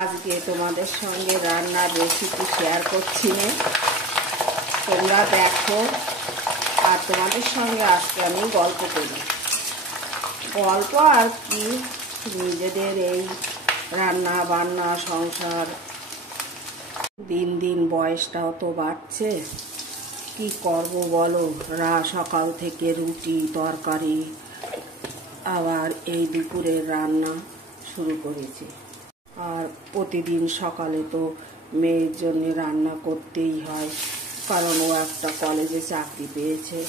আজকে তোমাদের সঙ্গে রান্নার রেসিপি শেয়ার করছি না, তোমরা দেখো। আর তোমাদের সঙ্গে আজকে আমি গল্প করি। গল্প আর কি, নিজেদের এই রান্না বান্না সংসার, দিন দিন বয়সটাও তো বাড়ছে। কি করব বলো, সকাল থেকে রুটি তরকারি, আবার এই দুপুরের রান্না শুরু করেছি। আর প্রতিদিন সকালে তো মেয়ের জন্য রান্না করতেই হয়, কারণ ও একটা কলেজে চাকরি পেয়েছে।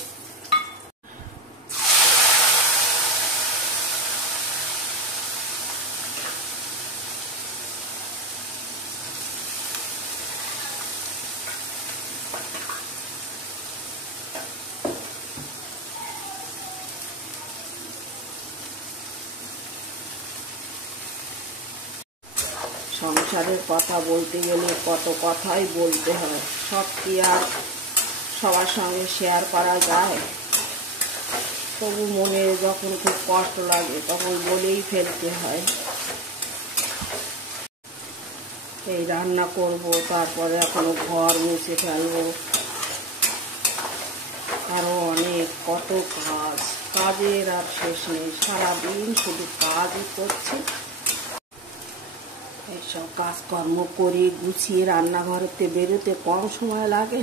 সংসারের কথা বলতে গেলে কত কথাই বলতে হয়, সব কি আর সবার সঙ্গে শেয়ার করা যায়? তবু মনে যখন খুব কষ্ট লাগে তখন বলেই ফেলতে হয়। এই রান্না করব, তারপরে এখনো ঘর মুছে ফেলবো, আরো অনেক কত কাজ, কাজের আর শেষ নেই। সারাদিন শুধু কাজই করছি। এইসব কাজকর্ম করে গুছিয়ে রান্নাঘরেতে বেরোতে কম সময় লাগে।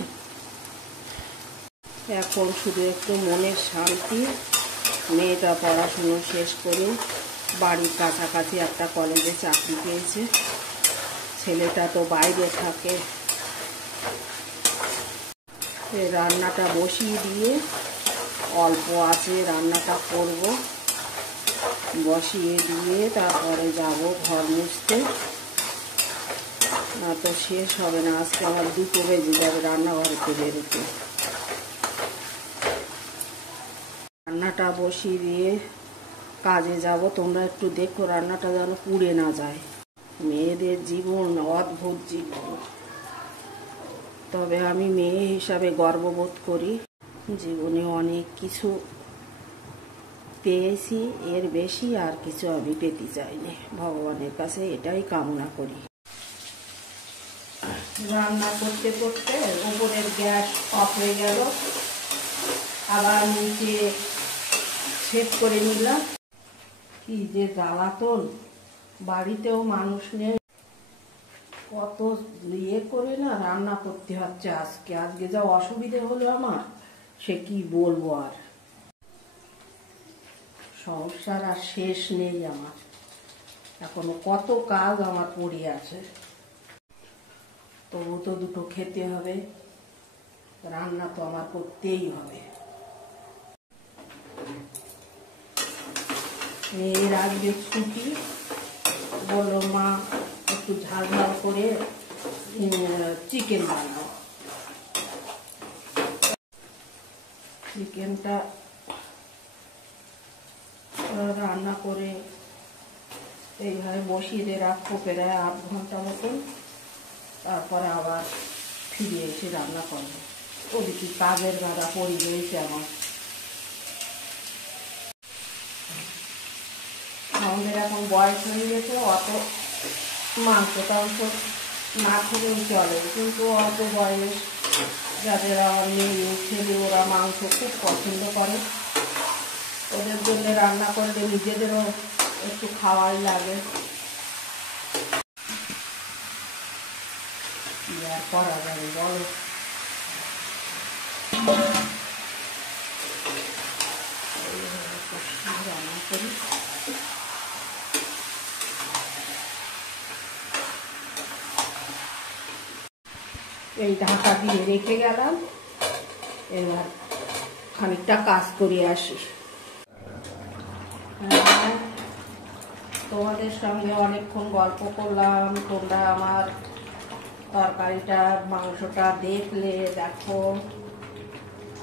এখন শুধু একটু মনের শান্তি, মেয়েটা পড়াশুনো শেষ করে বাড়ির কাছাকাছি একটা কলেজে চাকরি পেয়েছে। ছেলেটা তো বাইরে থাকে। রান্নাটা বসিয়ে দিয়ে অল্প আছে রান্নাটা করব, বসিয়ে দিয়ে তারপরে যাব ঘর মুছতে। না তো শেষ হবে না, আজকে আমার 2টো বেজে যাবে রান্নাঘরেতে বেরোতে। রান্নাটা বসিয়ে দিয়ে কাজে যাব। তোমরা একটু দেখো রান্নাটা যেন পুড়ে না যায়। মেয়েদের জীবন অদ্ভুত জীবন, তবে আমি মেয়ে হিসাবে গর্ববোধ করি। জীবনে অনেক কিছু পেয়েছি, এর বেশি আর কিছু আমি পেতে চাইনি। ভগবানের কাছে এটাই কামনা করি। রান্না করতে করতে উপরের গ্যাস অফ হয়ে গেল, আবার নিচে সেট করে নিলাম। কি যে জ্বালাতন, বাড়িতেও মানুষ নেই, কত ইয়ে করে না রান্না করতে হচ্ছে। আজকে যা অসুবিধে হলো আমার, সে কি বলবো আর। সংসার আর শেষ নেই আমার, এখনো কত কাজ আমার পড়ে আছে। তবু তো 2টো খেতে হবে, রান্না তো আমার করতেই হবে। মেয়ের আজকে ছুটি, বললো মা একটু ঝাল ঝাল করে চিকেন বানাও। চিকেনটা রান্না করে এইভাবে বসিয়ে দিয়ে রাখবো প্রায় 8 ঘন্টা মতন। তারপরে আবার ফিরে এসে রান্না করবো। ওদিকে কাজের গাদা পড়ে রয়েছে আমার। আমাদের এখন বয়স হয়ে গেছে, অত মাংস টাংস না খেলেও চলে, কিন্তু অত বয়স যাদের আমার মেয়ে ছেলে, ওরা মাংস খুব পছন্দ করে। ওদের জন্য রান্না করলে নিজেদেরও একটু খাওয়াই লাগে। কি আর করা যাবে বলো। রান্না করি। এই ঢাকা দিয়ে রেখে গেলাম, এবার খানিকটা কাজ করে আসি। তোমাদের সঙ্গে অনেকক্ষণ গল্প করলাম, তোমরা আমার তরকারিটা মাংসটা দেখলে। দেখো,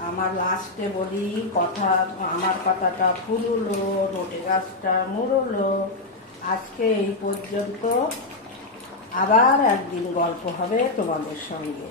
আমার লাস্টে বলি কথা, আমার কথাটা ফুরুলো, নোটে গাছটা মুড়লো। আজকে এই পর্যন্ত, আবার একদিন গল্প হবে তোমাদের সঙ্গে।